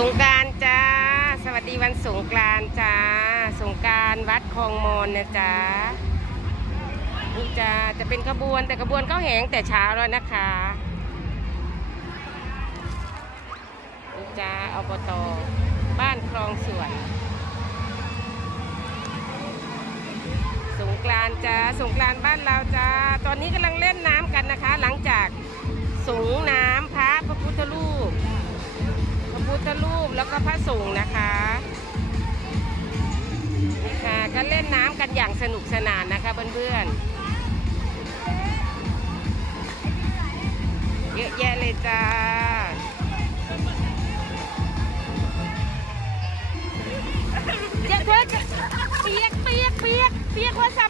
สงกรานต์จ้าสวัสดีวันสงกรานต์จ้าสงกรานต์วัดคลองมอนนะจ้านี่จะเป็นขบวนแต่ขบวนเขาแหงแต่เช้าแล้วนะคะนี่จ้าอบต.บ้านคลองสวนสงกรานต์จ้าสงกรานต์บ้านเราจ้าตอนนี้กำลังเล่นน้ำกันนะคะหลังจากสงน้ำพระพุทธรูปแล้วก็พระสงฆ์นะคะนี่ค่ะก็เล่นน้ำกันอย่างสนุกสนานนะคะเพื่อนๆเยอะแยะเลยจ้าเจ๊เพื่อนเปียกโทรศัพท์